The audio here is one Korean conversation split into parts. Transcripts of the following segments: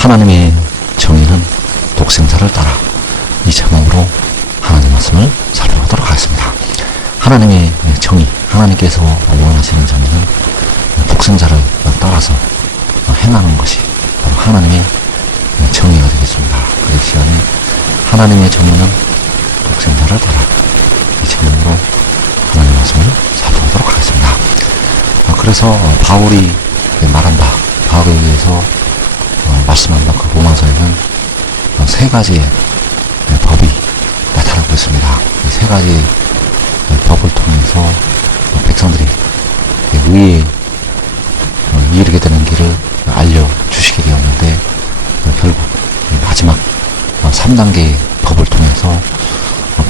하나님의 정의는 독생자를 따라, 이 제목으로 하나님 말씀을 살펴보도록 하겠습니다. 하나님의 정의, 하나님께서 원하시는 정의는 독생자를 따라서 행하는 것이 바로 하나님의 정의가 되겠습니다. 이 시간에 하나님의 정의는 독생자를 따라, 이 제목으로 하나님 말씀을 살펴보도록 하겠습니다. 그래서 바울이 말한 바, 바울에 의해서 말씀한 바, 그 로마서에는 세 가지의 법이 나타나고 있습니다. 이 세 가지의 법을 통해서 백성들이 의에 이르게 되는 길을 알려주시게 되었는데, 결국 마지막 3단계의 법을 통해서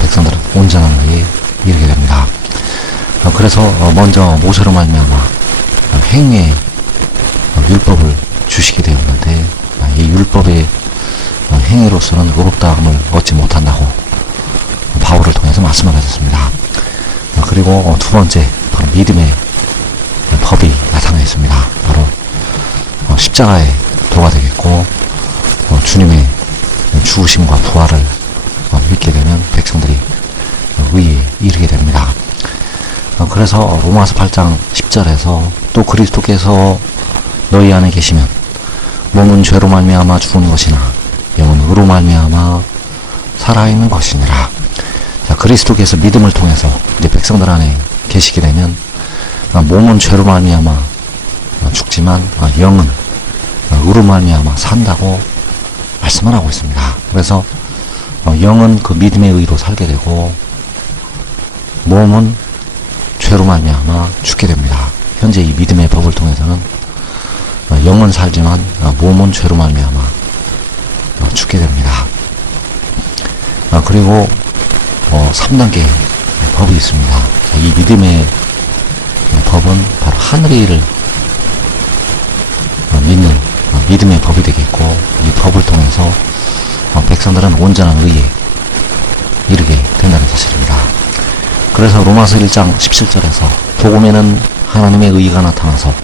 백성들은 온전한 의에 이르게 됩니다. 그래서 먼저 모세로 말미암아 행위의 율법을 주시게 되었는데, 이 율법의 행위로서는 의롭다함을 얻지 못한다고 바울을 통해서 말씀을 하셨습니다. 그리고 두 번째, 바로 믿음의 법이 나타나 있습니다. 바로 십자가의 도가 되겠고, 주님의 죽으심과 부활을 믿게 되면 백성들이 의에 이르게 됩니다. 그래서 로마서 8장 10절에서 또 그리스도께서 너희 안에 계시면 몸은 죄로 말미암아 죽은 것이나 영은 의로 말미암아 살아있는 것이니라. 자, 그리스도께서 믿음을 통해서 이제 백성들 안에 계시게 되면 몸은 죄로 말미암아 죽지만 영은 의로 말미암아 산다고 말씀을 하고 있습니다. 그래서 영은 그 믿음의 의로 살게 되고, 몸은 죄로 말미암아 죽게 됩니다. 현재 이 믿음의 법을 통해서는 영은 살지만 몸은 죄로 말미암아 죽게 됩니다. 그리고 3단계의 법이 있습니다. 이 믿음의 법은 바로 하늘의 일을 믿는 믿음의 법이 되겠고, 이 법을 통해서 백성들은 온전한 의에 이르게 된다는 사실입니다. 그래서 로마서 1장 17절에서 복음에는 하나님의 의가 나타나서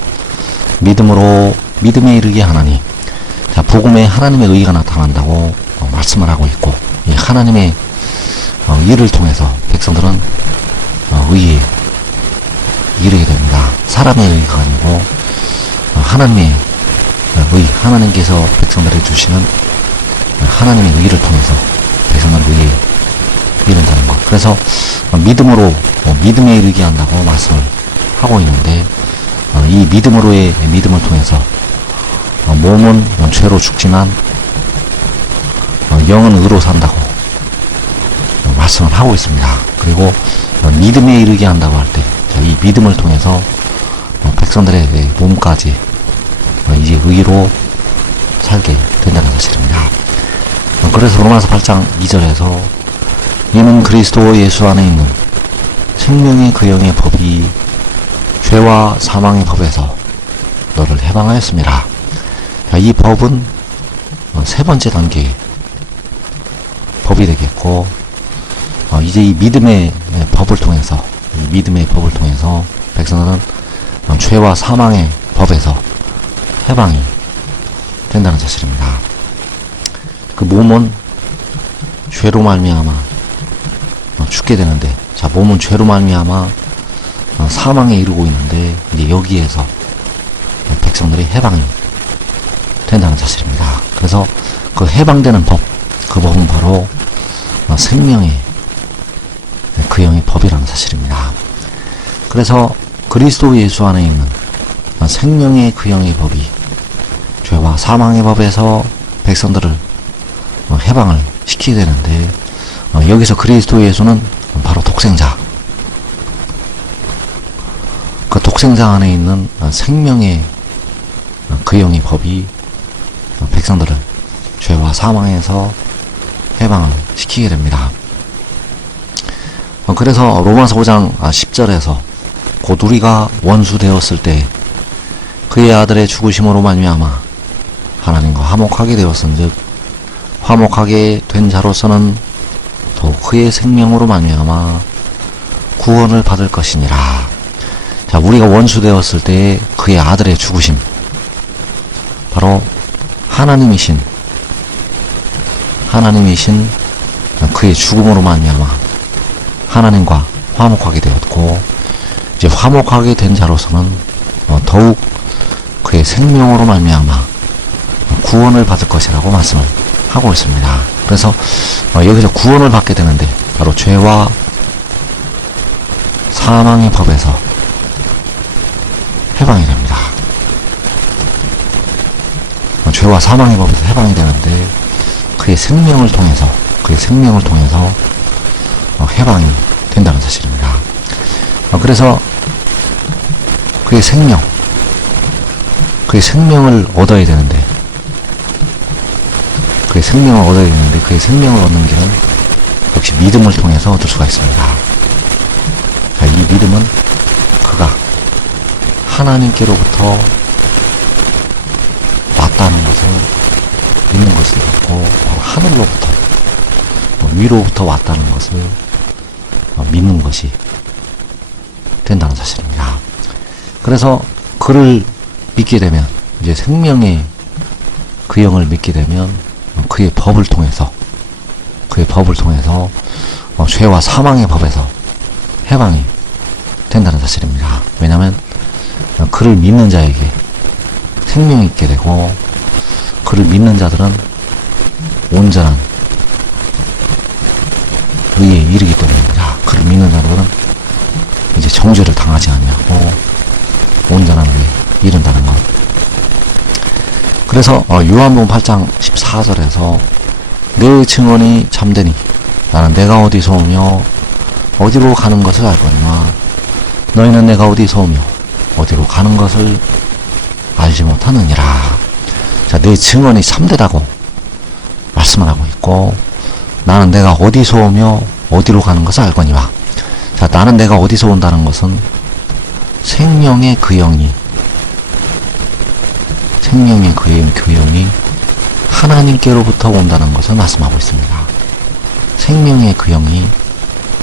믿음으로 믿음에 이르게 하나니, 자, 복음에 하나님의 의가 나타난다고 말씀을 하고 있고, 이 하나님의 일을 통해서 백성들은 의에 이르게 됩니다. 사람의 의가 아니고 하나님의 의, 하나님께서 백성들에게 주시는 하나님의 의를 통해서 백성들은 의에 이른다는 것. 그래서 믿음으로 믿음에 이르게 한다고 말씀을 하고 있는데, 이 믿음으로의 믿음을 통해서 몸은 죄로 죽지만 영은 의로 산다고 말씀을 하고 있습니다. 그리고 믿음에 이르게 한다고 할 때, 이 믿음을 통해서 백성들의 몸까지 이제 의로 살게 된다는 사실입니다. 그래서 로마서 8장 2절에서 이는 그리스도 예수 안에 있는 생명의 그 영의 법이 죄와 사망의 법에서 너를 해방하였습니다. 이 법은 세 번째 단계의 법이 되겠고, 이제 이 믿음의 법을 통해서, 이 믿음의 법을 통해서 백성들은 죄와 사망의 법에서 해방이 된다는 사실입니다. 그 몸은 죄로 말미암아 죽게 되는데, 자, 몸은 죄로 말미암아 사망에 이르고 있는데, 이제 여기에서 백성들이 해방이 된다는 사실입니다. 그래서 그 해방되는 법, 그 법은 바로 생명의 그 영의 법이라는 사실입니다. 그래서 그리스도 예수 안에 있는 생명의 그 영의 법이 죄와 사망의 법에서 백성들을 해방을 시키게 되는데, 여기서 그리스도 예수는 바로 독생자, 그 독생자 안에 있는 생명의 그 영의 법이 백성들을 죄와 사망에서 해방을 시키게 됩니다. 그래서 로마서 5장 10절에서 곧 우리가 원수 되었을 때 그의 아들의 죽으심으로 말미암아 하나님과 화목하게 되었은즉 화목하게 된 자로서는 더욱 그의 생명으로 말미암아 구원을 받을 것이니라. 자, 우리가 원수 되었을 때 그의 아들의 죽으심, 바로 하나님이신 그의 죽음으로 말미암아 하나님과 화목하게 되었고, 이제 화목하게 된 자로서는 더욱 그의 생명으로 말미암아 구원을 받을 것이라고 말씀을 하고 있습니다. 그래서 여기서 구원을 받게 되는데 바로 죄와 사망의 법에서 해방이 됩니다. 죄와 사망의 법에서 해방이 되는데 그의 생명을 통해서 해방이 된다는 사실입니다. 그래서 그의 생명을 얻어야 되는데 그의 생명을 얻는 길은 역시 믿음을 통해서 얻을 수가 있습니다. 자, 이 믿음은 그가 하나님께로부터 왔다는 것을 믿는 것이 되겠고, 바로 하늘로부터 위로부터 왔다는 것을 믿는 것이 된다는 사실입니다. 그래서 그를 믿게 되면, 이제 생명의 그 영을 믿게 되면 그의 법을 통해서 죄와 사망의 법에서 해방이 된다는 사실입니다. 왜냐하면 그를 믿는 자에게 생명이 있게 되고, 그를 믿는 자들은 온전한 의에 이르기 때문입니다. 그를 믿는 자들은 이제 정죄를 당하지 아니하고 온전한 의에 이른다는 것. 그래서 요한복음 8장 14절에서 내 증언이 참되니 나는 내가 어디서 오며 어디로 가는 것을 알거니와 너희는 내가 어디서 오며 어디로 가는 것을 알지 못하느니라. 자, 내 증언이 참되다고 말씀을 하고 있고, 나는 내가 어디서 오며 어디로 가는 것을 알거니와. 자, 나는 내가 어디서 온다는 것은 생명의 그 영이 하나님께로부터 온다는 것을 말씀하고 있습니다. 생명의 그 영이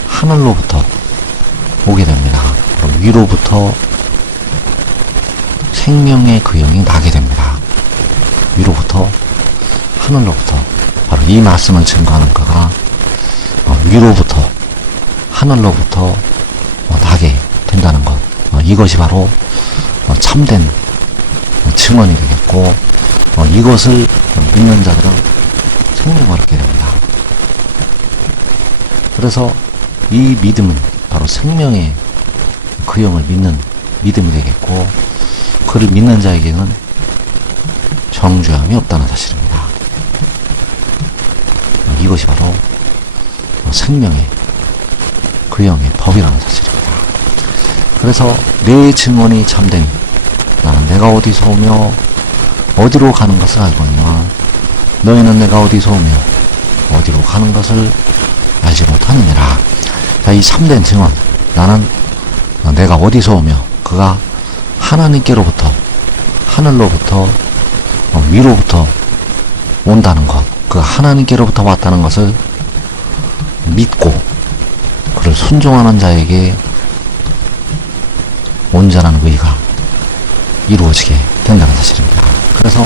하늘로부터 오게 됩니다. 그럼 위로부터 생명의 그 영이 나게 됩니다. 위로부터 하늘로부터. 바로 이 말씀을 증거하는 그가 위로부터 하늘로부터 나게 된다는 것. 이것이 바로 참된 증언이 되겠고, 이것을 믿는 자들은 생명을 얻게 됩니다. 그래서 이 믿음은 바로 생명의 그 영을 믿는 믿음이 되겠고, 그를 믿는 자에게는 정죄함이 없다는 사실입니다. 이것이 바로 생명의 그 영의 법이라는 사실입니다. 그래서 내 증언이 참되니 나는 내가 어디서 오며 어디로 가는 것을 알거니와 너희는 내가 어디서 오며 어디로 가는 것을 알지 못하느니라. 자, 이 참된 증언, 나는 내가 어디서 오며 그가 하나님께로부터 하늘로부터 위로부터 온다는 것, 그가 하나님께로부터 왔다는 것을 믿고 그를 순종하는 자에게 온전한 의가 이루어지게 된다는 사실입니다. 그래서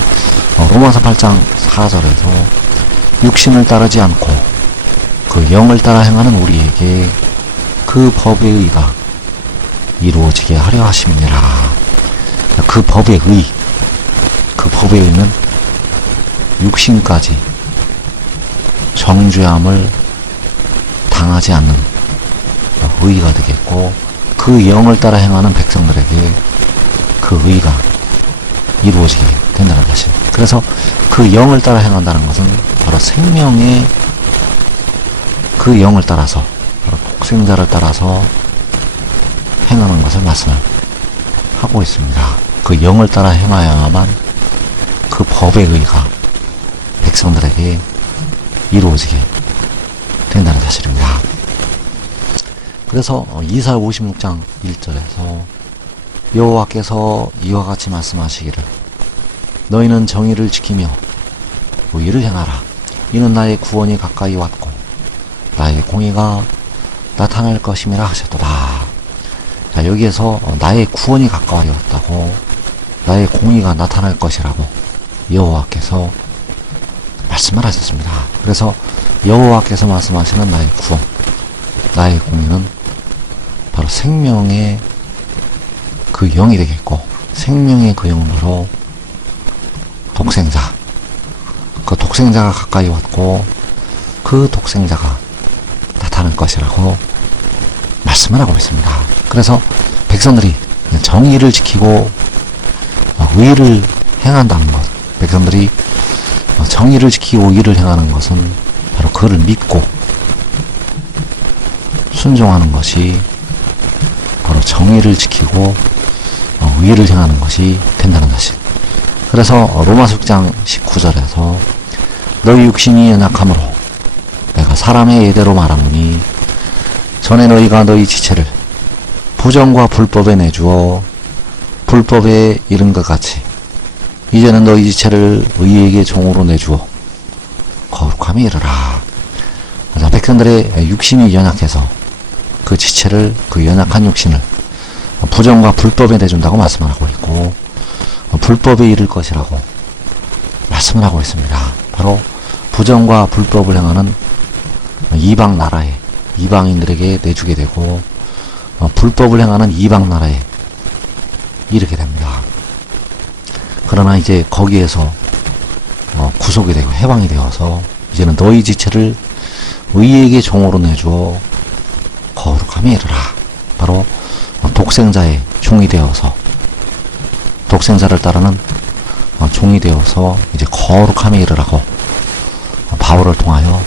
로마서 8장 4절에서 육신을 따르지 않고 그 영을 따라 행하는 우리에게 그 법의 의가 이루어지게 하려 하심이니라. 그 법의 의는 육신까지 정죄함을 당하지 않는 의가 되겠고, 그 영을 따라 행하는 백성들에게 그 의가 이루어지게 된다는 사실. 그래서 그 영을 따라 행한다는 것은 바로 생명의 그 영을 따라서, 바로 독생자를 따라서 행하는 것을 말씀을 하고 있습니다. 그 영을 따라 행하여야만 그 법의 의가 백성들에게 이루어지게 된다는 사실입니다. 그래서 이사야 56장 1절에서 여호와께서 이와 같이 말씀하시기를 너희는 정의를 지키며 의를 행하라. 이는 나의 구원이 가까이 왔고 나의 공의가 나타날 것임이라 하셨도다. 자, 여기에서 나의 구원이 가까이 왔다고, 나의 공의가 나타날 것이라고 여호와께서 말씀을 하셨습니다. 그래서 여호와께서 말씀하시는 나의 구원, 나의 공의는 바로 생명의 그 영이 되겠고, 생명의 그 영은 바로 독생자, 그 독생자가 가까이 왔고 그 독생자가 나타날 것이라고 말씀을 하고 있습니다. 그래서 백성들이 정의를 지키고 의를 행한다는 것, 백성들이 정의를 지키고 의를 행하는 것은 바로 그를 믿고 순종하는 것이 바로 정의를 지키고 의를 행하는 것이 된다는 사실. 그래서 로마서 6장 19절에서 너희 육신이 연약함으로 내가 사람의 예대로 말하노니 전에 너희가 너희 지체를 부정과 불법에 내주어 불법에 이른 것 같이 이제는 너희 지체를 의에게 종으로 내주어 거룩함에 이르라. 백성들의 육신이 연약해서 그 지체를, 그 연약한 육신을 부정과 불법에 내준다고 말씀을 하고 있고, 불법에 이를 것이라고 말씀을 하고 있습니다. 바로 부정과 불법을 행하는 이방 나라에, 이방인들에게 내주게 되고, 불법을 행하는 이방 나라에 이르게 됩니다. 그러나 이제 거기에서 구속이 되고 해방이 되어서 이제는 너희 지체를 의에게 종으로 내주어 거룩함에 이르라. 바로 독생자의 종이 되어서, 독생자를 따르는 종이 되어서 이제 거룩함에 이르라고 바울을 통하여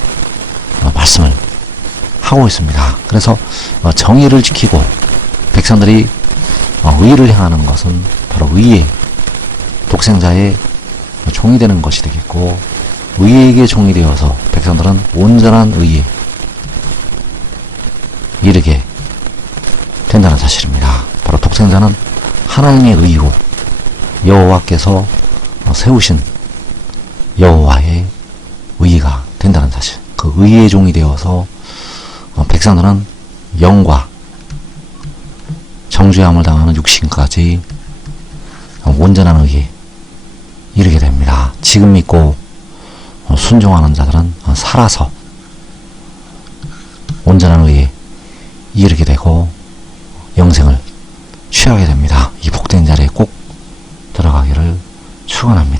말씀을 하고 있습니다. 그래서 정의를 지키고 백성들이 의를 행하는 것은 바로 의의 독생자의 종이 되는 것이 되겠고, 의에게 종이 되어서 백성들은 온전한 의에 이르게 된다는 사실입니다. 바로 독생자는 하나님의 의고 여호와께서 세우신 여호와의 의가 된다는 사실. 그 의의 종이 되어서 백성들은 영과 정죄함을 당하는 육신까지 온전한 의에 이르게 됩니다. 지금 믿고 순종하는 자들은 살아서 온전한 의에 이르게 되고 영생을 취하게 됩니다. 이 복된 자리에 꼭 들어가기를 축원합니다.